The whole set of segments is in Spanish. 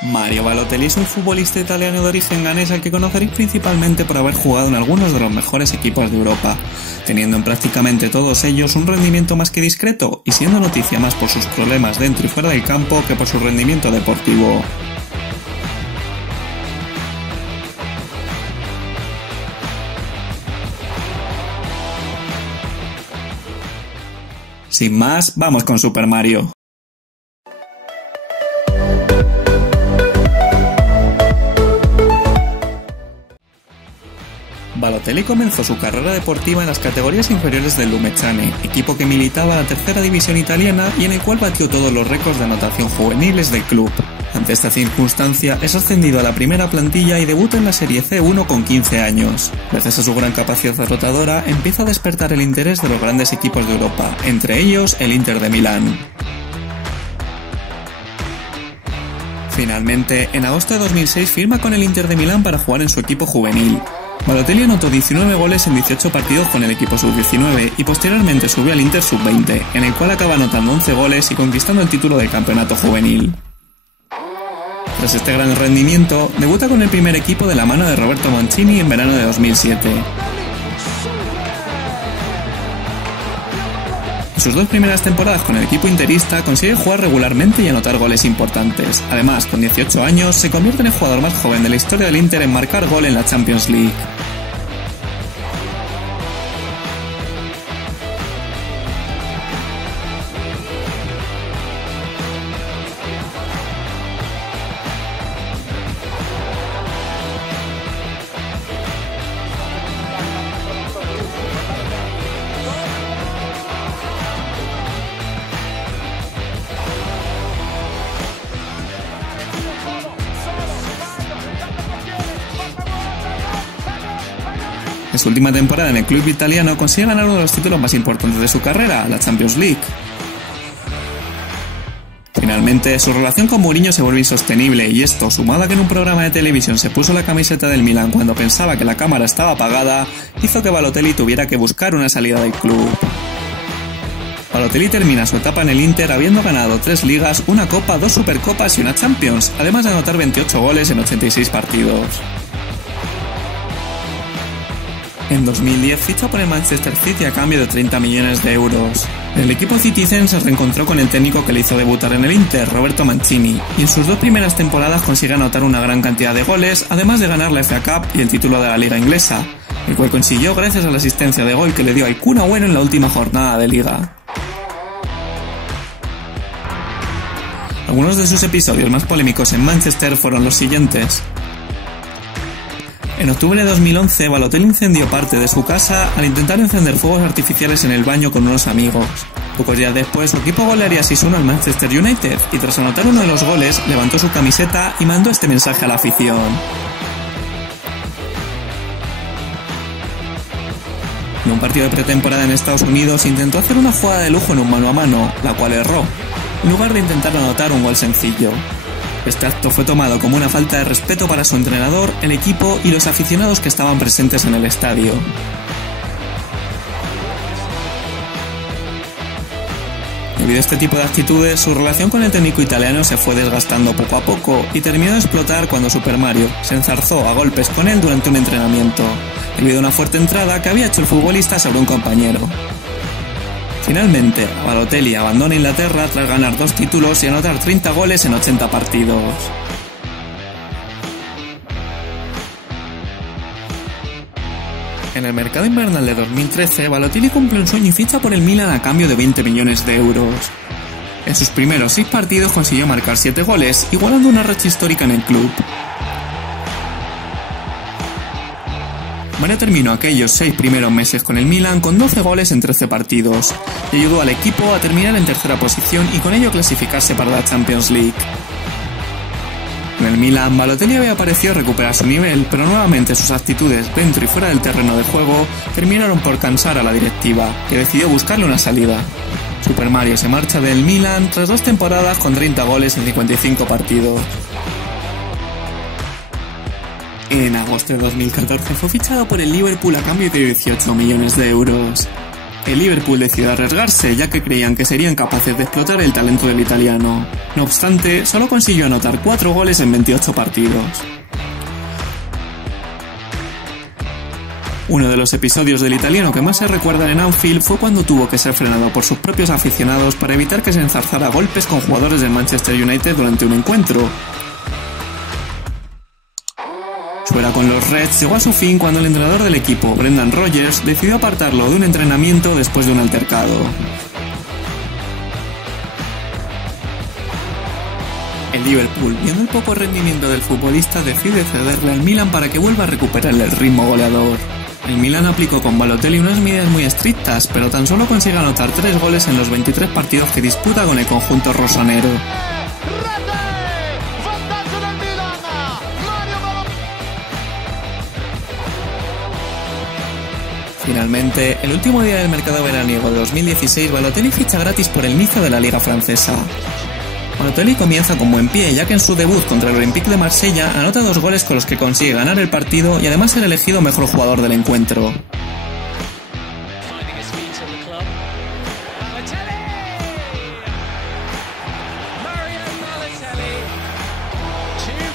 Mario Balotelli es un futbolista italiano de origen ganés al que conoceréis principalmente por haber jugado en algunos de los mejores equipos de Europa, teniendo en prácticamente todos ellos un rendimiento más que discreto y siendo noticia más por sus problemas dentro y fuera del campo que por su rendimiento deportivo. Sin más, vamos con Super Mario. Balotelli comenzó su carrera deportiva en las categorías inferiores del Lumecciane, equipo que militaba en la tercera división italiana y en el cual batió todos los récords de anotación juveniles del club. Ante esta circunstancia, es ascendido a la primera plantilla y debuta en la Serie C1 con 15 años. Gracias a su gran capacidad derrotadora, empieza a despertar el interés de los grandes equipos de Europa, entre ellos el Inter de Milán. Finalmente, en agosto de 2006 firma con el Inter de Milán para jugar en su equipo juvenil. Balotelli anotó 19 goles en 18 partidos con el equipo sub-19 y posteriormente subió al Inter sub-20, en el cual acaba anotando 11 goles y conquistando el título del campeonato juvenil. Tras este gran rendimiento, debuta con el primer equipo de la mano de Roberto Mancini en verano de 2007. En sus 2 primeras temporadas con el equipo interista consigue jugar regularmente y anotar goles importantes. Además, con 18 años, se convierte en el jugador más joven de la historia del Inter en marcar gol en la Champions League. En su última temporada en el club italiano consigue ganar uno de los títulos más importantes de su carrera, la Champions League. Finalmente, su relación con Mourinho se vuelve insostenible y esto, sumado a que en un programa de televisión se puso la camiseta del Milan cuando pensaba que la cámara estaba apagada, hizo que Balotelli tuviera que buscar una salida del club. Balotelli termina su etapa en el Inter habiendo ganado 3 ligas, una copa, 2 supercopas y una Champions, además de anotar 28 goles en 86 partidos. En 2010 ficha por el Manchester City a cambio de 30 millones de euros. El equipo Citizen se reencontró con el técnico que le hizo debutar en el Inter, Roberto Mancini, y en sus 2 primeras temporadas consigue anotar una gran cantidad de goles, además de ganar la FA Cup y el título de la Liga Inglesa, el cual consiguió gracias a la asistencia de gol que le dio al Kun Agüero en la última jornada de Liga. Algunos de sus episodios más polémicos en Manchester fueron los siguientes. En octubre de 2011, Balotelli incendió parte de su casa al intentar encender fuegos artificiales en el baño con unos amigos. Pocos días después, su equipo golearía 6-1 al Manchester United y tras anotar uno de los goles, levantó su camiseta y mandó este mensaje a la afición. En un partido de pretemporada en Estados Unidos, intentó hacer una jugada de lujo en un mano a mano, la cual erró, en lugar de intentar anotar un gol sencillo. Este acto fue tomado como una falta de respeto para su entrenador, el equipo y los aficionados que estaban presentes en el estadio. Debido a este tipo de actitudes, su relación con el técnico italiano se fue desgastando poco a poco y terminó de explotar cuando Super Mario se enzarzó a golpes con él durante un entrenamiento, debido a una fuerte entrada que había hecho el futbolista sobre un compañero. Finalmente, Balotelli abandona Inglaterra tras ganar 2 títulos y anotar 30 goles en 80 partidos. En el mercado invernal de 2013, Balotelli cumple un sueño y ficha por el Milan a cambio de 20 millones de euros. En sus primeros 6 partidos consiguió marcar 7 goles, igualando una racha histórica en el club. Mario terminó aquellos 6 primeros meses con el Milan con 12 goles en 13 partidos y ayudó al equipo a terminar en tercera posición y con ello clasificarse para la Champions League. En el Milan, Balotelli había parecido recuperar su nivel, pero nuevamente sus actitudes dentro y fuera del terreno de juego terminaron por cansar a la directiva, que decidió buscarle una salida. Super Mario se marcha del Milan tras 2 temporadas con 30 goles en 55 partidos. En agosto de 2014 fue fichado por el Liverpool a cambio de 18 millones de euros. El Liverpool decidió arriesgarse, ya que creían que serían capaces de explotar el talento del italiano. No obstante, solo consiguió anotar 4 goles en 28 partidos. Uno de los episodios del italiano que más se recuerdan en Anfield fue cuando tuvo que ser frenado por sus propios aficionados para evitar que se enzarzara a golpes con jugadores del Manchester United durante un encuentro. Su era con los Reds llegó a su fin cuando el entrenador del equipo, Brendan Rodgers, decidió apartarlo de un entrenamiento después de un altercado. El Liverpool, viendo el poco rendimiento del futbolista, decide cederle al Milan para que vuelva a recuperar el ritmo goleador. El Milan aplicó con Balotelli unas medidas muy estrictas, pero tan solo consigue anotar 3 goles en los 23 partidos que disputa con el conjunto rossonero. Finalmente, el último día del mercado veraniego de 2016, Balotelli ficha gratis por el Niza de la Liga Francesa. Balotelli comienza con buen pie, ya que en su debut contra el Olympique de Marsella anota 2 goles con los que consigue ganar el partido y además ser elegido mejor jugador del encuentro.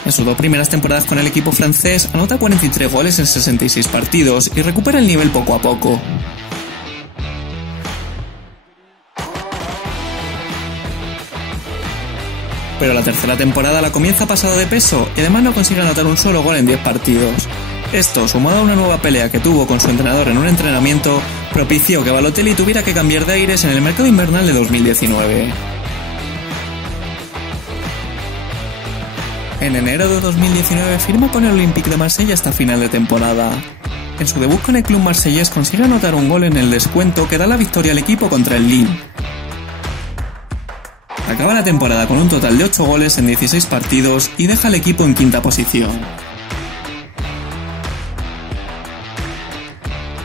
En sus 2 primeras temporadas con el equipo francés, anota 43 goles en 66 partidos y recupera el nivel poco a poco. Pero la tercera temporada la comienza pasado de peso y además no consigue anotar un solo gol en 10 partidos. Esto, sumado a una nueva pelea que tuvo con su entrenador en un entrenamiento, propició que Balotelli tuviera que cambiar de aires en el mercado invernal de 2019. En enero de 2019 firma con el Olympique de Marsella hasta final de temporada. En su debut con el club marsellés consigue anotar un gol en el descuento que da la victoria al equipo contra el Lille. Acaba la temporada con un total de 8 goles en 16 partidos y deja al equipo en 5ª posición.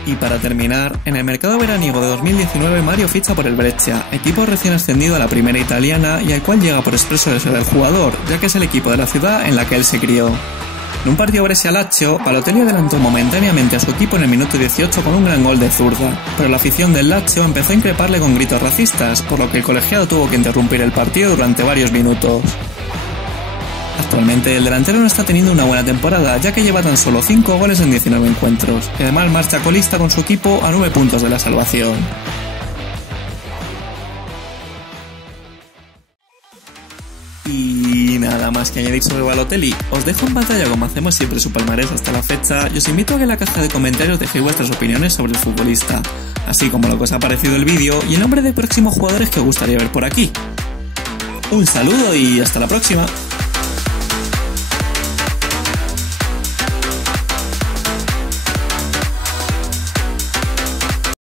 Y para terminar, en el mercado veraniego de 2019 Mario ficha por el Brescia, equipo recién ascendido a la primera italiana y al cual llega por expreso deseo del jugador, ya que es el equipo de la ciudad en la que él se crió. En un partido Brescia-Lazio, Balotelli adelantó momentáneamente a su equipo en el minuto 18 con un gran gol de zurda, pero la afición del Lazio empezó a increparle con gritos racistas, por lo que el colegiado tuvo que interrumpir el partido durante varios minutos. Actualmente el delantero no está teniendo una buena temporada, ya que lleva tan solo 5 goles en 19 encuentros, y además marcha colista con su equipo a 9 puntos de la salvación. Y nada más que añadir sobre Balotelli, os dejo en pantalla como hacemos siempre su palmarés hasta la fecha y os invito a que en la caja de comentarios dejéis vuestras opiniones sobre el futbolista, así como lo que os ha parecido el vídeo y el nombre de próximos jugadores que os gustaría ver por aquí. Un saludo y hasta la próxima.